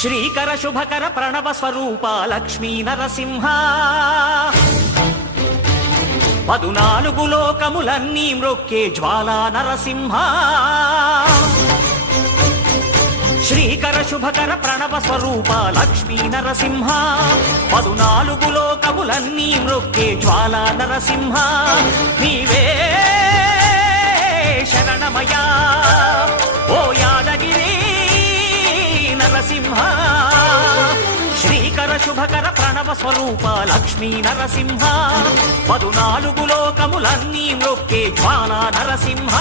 శ్రీకర శుభకర ప్రణవ స్వరూప లక్ష్మీ నరసింహ 14 లోకములన్నీ మ్రొక్కే జ్వాలా నరసింహ శ్రీకర శుభకర ప్రణవ స్వరూప లక్ష్మీ నరసింహ 14 లోకములన్నీ మ్రొక్కే జ్వాలా నరసింహ నీవే శరణమయా ఓ యాదగిరి నరసింహ శ్రీకర శుభకర ప్రణవ స్వరూప లక్ష్మీ నరసింహ 14 లోకములన్నీ మ్రొక్కే జ్వాలా నరసింహ